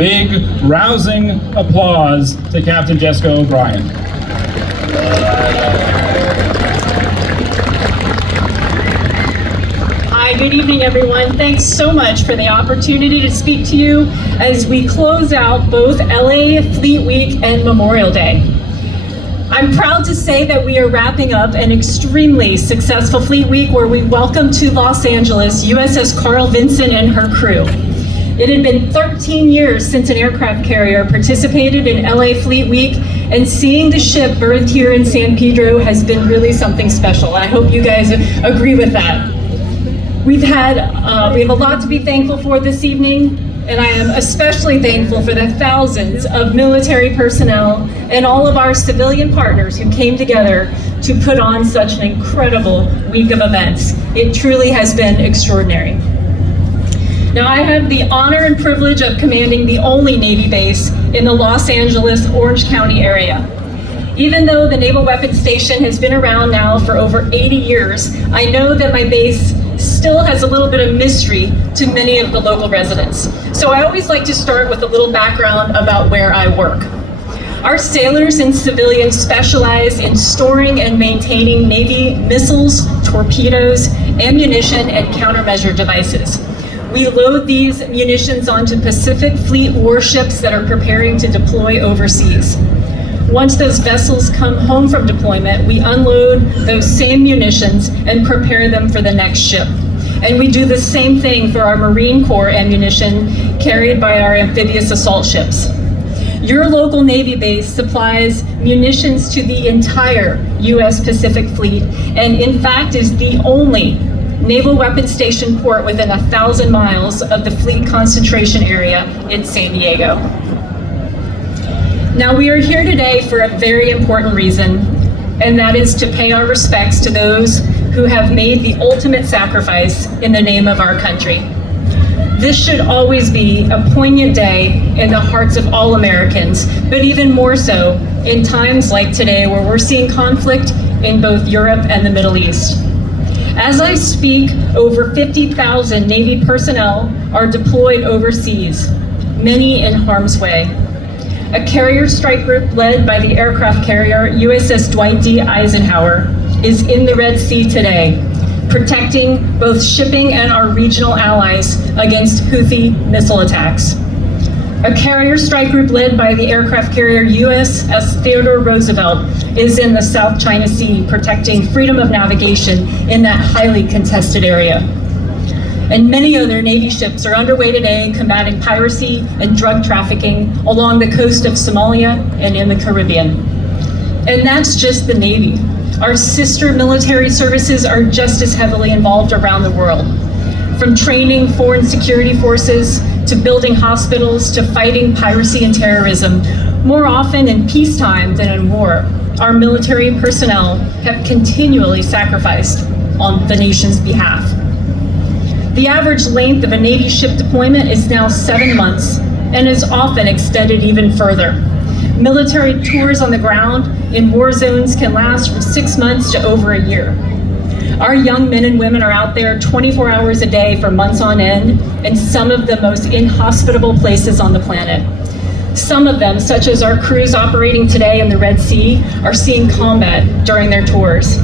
big, rousing applause to Captain Jessica O'Brien. Hi, good evening, everyone. Thanks so much for the opportunity to speak to you as we close out both LA Fleet Week and Memorial Day. I'm proud to say that we are wrapping up an extremely successful Fleet Week where we welcomed to Los Angeles USS Carl Vinson and her crew. It had been 13 years since an aircraft carrier participated in LA Fleet Week, and seeing the ship berthed here in San Pedro has been really something special. I hope you guys agree with that. We have a lot to be thankful for this evening, and I am especially thankful for the thousands of military personnel and all of our civilian partners who came together to put on such an incredible week of events. It truly has been extraordinary. Now, I have the honor and privilege of commanding the only Navy base in the Los Angeles, Orange County area. Even though the Naval Weapons Station has been around now for over 80 years, I know that my base still has a little bit of mystery to many of the local residents. So I always like to start with a little background about where I work. Our sailors and civilians specialize in storing and maintaining Navy missiles, torpedoes, ammunition, and countermeasure devices. We load these munitions onto Pacific Fleet warships that are preparing to deploy overseas. Once those vessels come home from deployment, we unload those same munitions and prepare them for the next ship. And we do the same thing for our Marine Corps ammunition carried by our amphibious assault ships. Your local Navy base supplies munitions to the entire U.S. Pacific Fleet, and in fact is the only Naval Weapons Station port within 1,000 miles of the fleet concentration area in San Diego. Now, we are here today for a very important reason, and that is to pay our respects to those who have made the ultimate sacrifice in the name of our country. This should always be a poignant day in the hearts of all Americans, but even more so in times like today where we're seeing conflict in both Europe and the Middle East. As I speak, over 50,000 Navy personnel are deployed overseas, many in harm's way. A carrier strike group led by the aircraft carrier USS Dwight D. Eisenhower is in the Red Sea today, protecting both shipping and our regional allies against Houthi missile attacks. A carrier strike group led by the aircraft carrier USS Theodore Roosevelt is in the South China Sea, protecting freedom of navigation in that highly contested area. And many other Navy ships are underway today combating piracy and drug trafficking along the coast of Somalia and in the Caribbean. And that's just the Navy. Our sister military services are just as heavily involved around the world. From training foreign security forces, to building hospitals, to fighting piracy and terrorism, more often in peacetime than in war, our military personnel have continually sacrificed on the nation's behalf. The average length of a Navy ship deployment is now 7 months and is often extended even further. Military tours on the ground in war zones can last from 6 months to over a year. Our young men and women are out there 24 hours a day for months on end in some of the most inhospitable places on the planet. Some of them, such as our crews operating today in the Red Sea, are seeing combat during their tours.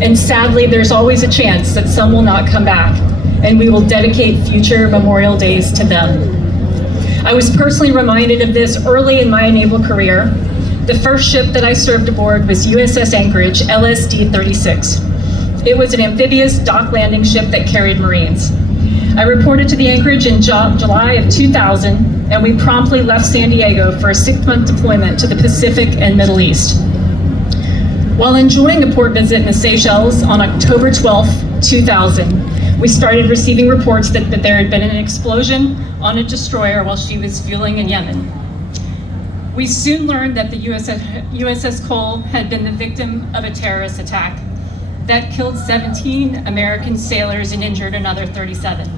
And sadly, there's always a chance that some will not come back, and we will dedicate future Memorial Days to them. I was personally reminded of this early in my naval career. The first ship that I served aboard was USS Anchorage, LSD-36. It was an amphibious dock landing ship that carried Marines. I reported to the Anchorage in July of 2000, and we promptly left San Diego for a 6-month deployment to the Pacific and Middle East. While enjoying a port visit in the Seychelles on October 12, 2000, we started receiving reports that there had been an explosion on a destroyer while she was fueling in Yemen. We soon learned that the USS Cole had been the victim of a terrorist attack that killed 17 American sailors and injured another 37.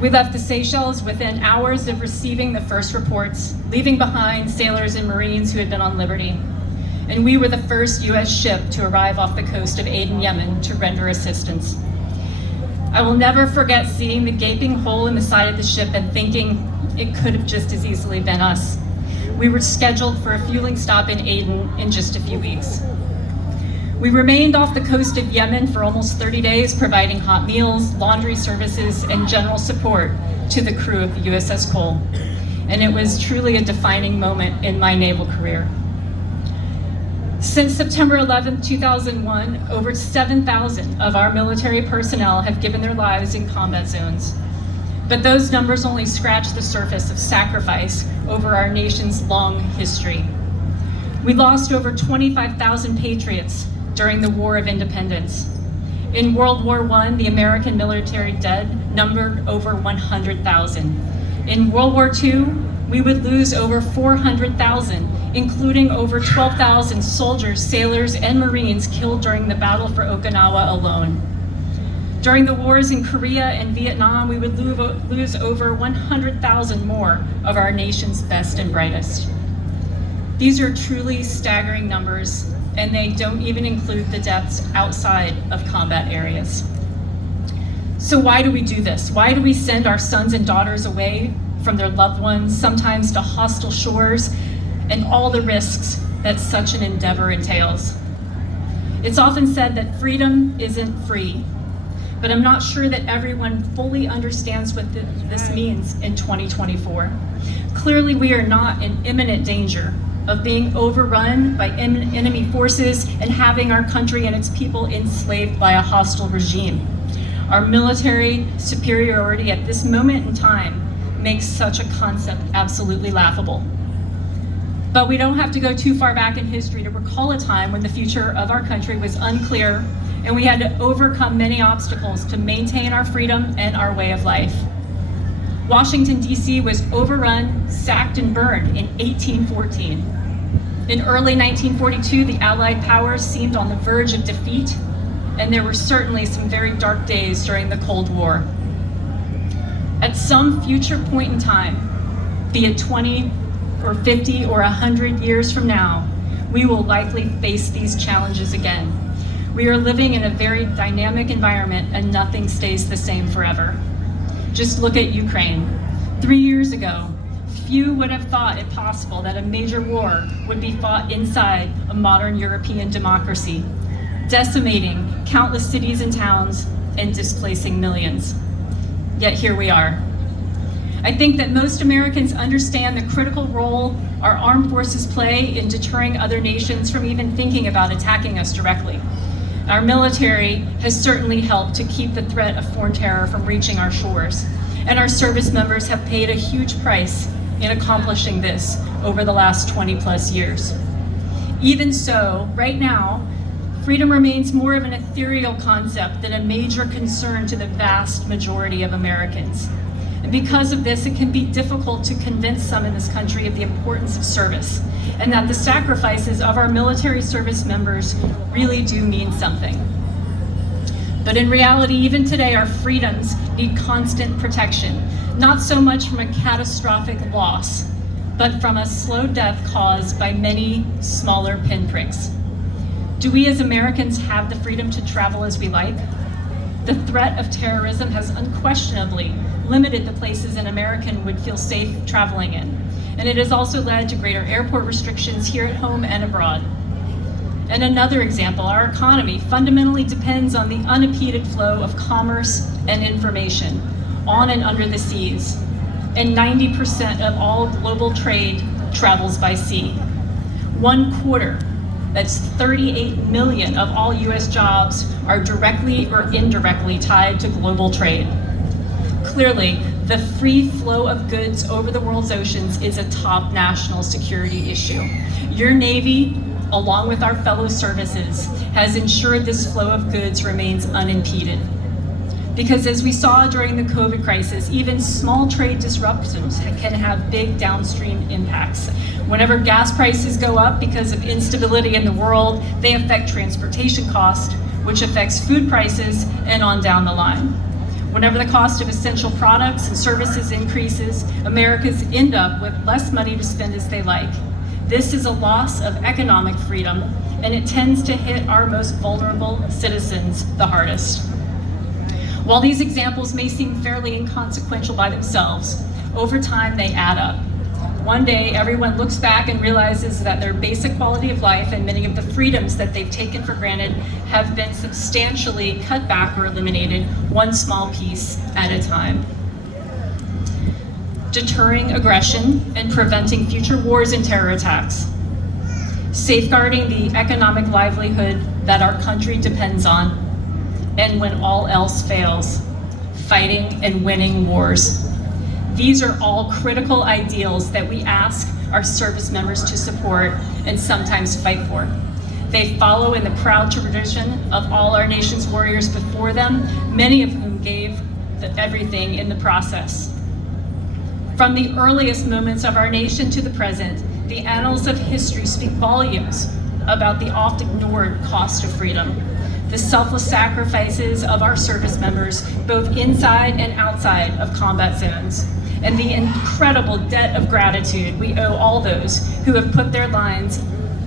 We left the Seychelles within hours of receiving the first reports, leaving behind sailors and Marines who had been on liberty. And we were the first US ship to arrive off the coast of Aden, Yemen to render assistance. I will never forget seeing the gaping hole in the side of the ship and thinking, it could have just as easily been us. We were scheduled for a fueling stop in Aden in just a few weeks. We remained off the coast of Yemen for almost 30 days, providing hot meals, laundry services, and general support to the crew of the USS Cole. And it was truly a defining moment in my naval career. Since September 11, 2001, over 7,000 of our military personnel have given their lives in combat zones. But those numbers only scratch the surface of sacrifice over our nation's long history. We lost over 25,000 patriots during the War of Independence. In World War I, the American military dead numbered over 100,000. In World War II, we would lose over 400,000, including over 12,000 soldiers, sailors, and Marines killed during the battle for Okinawa alone. During the wars in Korea and Vietnam, we would lose over 100,000 more of our nation's best and brightest. These are truly staggering numbers, and they don't even include the deaths outside of combat areas. So why do we do this? Why do we send our sons and daughters away from their loved ones, sometimes to hostile shores, and all the risks that such an endeavor entails? It's often said that freedom isn't free, but I'm not sure that everyone fully understands what this means in 2024. Clearly, we are not in imminent danger of being overrun by enemy forces and having our country and its people enslaved by a hostile regime. Our military superiority at this moment in time makes such a concept absolutely laughable. But we don't have to go too far back in history to recall a time when the future of our country was unclear and we had to overcome many obstacles to maintain our freedom and our way of life. Washington, D.C. was overrun, sacked, and burned in 1814. In early 1942, the Allied powers seemed on the verge of defeat, and there were certainly some very dark days during the Cold War. At some future point in time, be it 20 or 50 or 100 years from now, we will likely face these challenges again. We are living in a very dynamic environment, and nothing stays the same forever. Just look at Ukraine. 3 years ago, few would have thought it possible that a major war would be fought inside a modern European democracy, decimating countless cities and towns and displacing millions. Yet here we are. I think that most Americans understand the critical role our armed forces play in deterring other nations from even thinking about attacking us directly. Our military has certainly helped to keep the threat of foreign terror from reaching our shores, and our service members have paid a huge price in accomplishing this over the last 20 plus years. Even so, right now, freedom remains more of an ethereal concept than a major concern to the vast majority of Americans. And because of this, it can be difficult to convince some in this country of the importance of service and that the sacrifices of our military service members really do mean something. But in reality, even today, our freedoms need constant protection, not so much from a catastrophic loss, but from a slow death caused by many smaller pinpricks. Do we as Americans have the freedom to travel as we like? The threat of terrorism has unquestionably limited the places an American would feel safe traveling in, and it has also led to greater airport restrictions here at home and abroad. And another example, our economy fundamentally depends on the unimpeded flow of commerce and information on and under the seas, and 90% of all global trade travels by sea. 1/4, that's 38 million of all US jobs are directly or indirectly tied to global trade. Clearly, the free flow of goods over the world's oceans is a top national security issue. Your Navy, along with our fellow services, has ensured this flow of goods remains unimpeded. Because as we saw during the COVID crisis, even small trade disruptions can have big downstream impacts. Whenever gas prices go up because of instability in the world, they affect transportation costs, which affects food prices and on down the line. Whenever the cost of essential products and services increases, Americans end up with less money to spend as they like. This is a loss of economic freedom, and it tends to hit our most vulnerable citizens the hardest. While these examples may seem fairly inconsequential by themselves, over time they add up. One day, everyone looks back and realizes that their basic quality of life and many of the freedoms that they've taken for granted have been substantially cut back or eliminated, one small piece at a time. Deterring aggression and preventing future wars and terror attacks. Safeguarding the economic livelihood that our country depends on. And when all else fails, fighting and winning wars. These are all critical ideals that we ask our service members to support and sometimes fight for. They follow in the proud tradition of all our nation's warriors before them, many of whom gave everything in the process. From the earliest moments of our nation to the present, the annals of history speak volumes about the oft ignored cost of freedom, the selfless sacrifices of our service members, both inside and outside of combat zones, and the incredible debt of gratitude we owe all those who have put their lives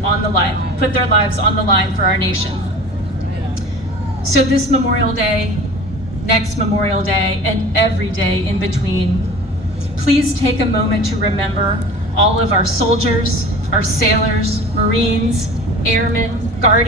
on the line for our nation. So this Memorial Day, next Memorial Day, and every day in between, please take a moment to remember all of our soldiers, our sailors, Marines, airmen, guardians,